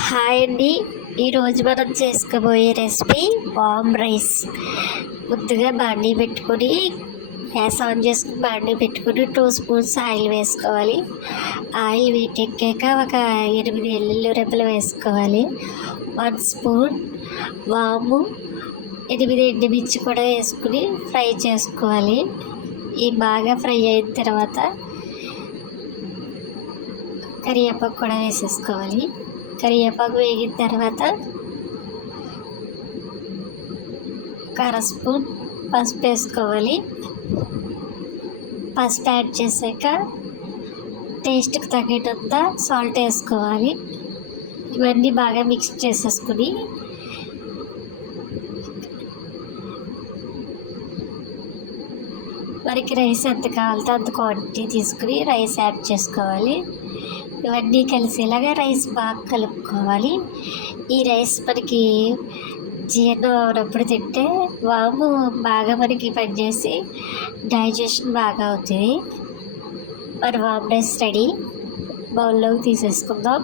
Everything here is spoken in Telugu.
హాయ్ అండి. ఈరోజు మనం చేసుకోబోయే రెసిపీ వామ్ రైస్. ముందుగా బాండీ పెట్టుకొని గ్యాస్ ఆన్ చేసుకుని బాండీ పెట్టుకుని 2 స్పూన్స్ ఆయిల్ వేసుకోవాలి. ఆయిల్ వీటెక్కాక ఒక 8 వెల్లుల్లి రెబ్బలు వేసుకోవాలి. 1 స్పూన్ వాము, 8 ఎండుమిర్చి కూడా వేసుకుని ఫ్రై చేసుకోవాలి. ఈ బాగా ఫ్రై అయిన తర్వాత కరివేపాకు కూడా వేసేసుకోవాలి. కరివేపాకు వేగిన తర్వాత ఒక 1/2 స్పూన్ పసుపు వేసుకోవాలి. పసుపు యాడ్ చేసాక టేస్ట్కి తగ్గేటంత సాల్ట్ వేసుకోవాలి. ఇవన్నీ బాగా మిక్స్ చేసేసుకుని మనకి రైస్ ఎంత కావాలో అంత క్వాంటిటీ తీసుకుని రైస్ యాడ్ చేసుకోవాలి. ఇవన్నీ కలిసేలాగా రైస్ బాగా కలుపుకోవాలి. ఈ రైస్ మనకి జీర్ణం అవనప్పుడు తింటే వాము బాగా మనకి పనిచేసి డైజెషన్ బాగా అవుతుంది. మన వామ్ రైస్ రెడీ. బౌల్లోకి తీసేసుకుందాం.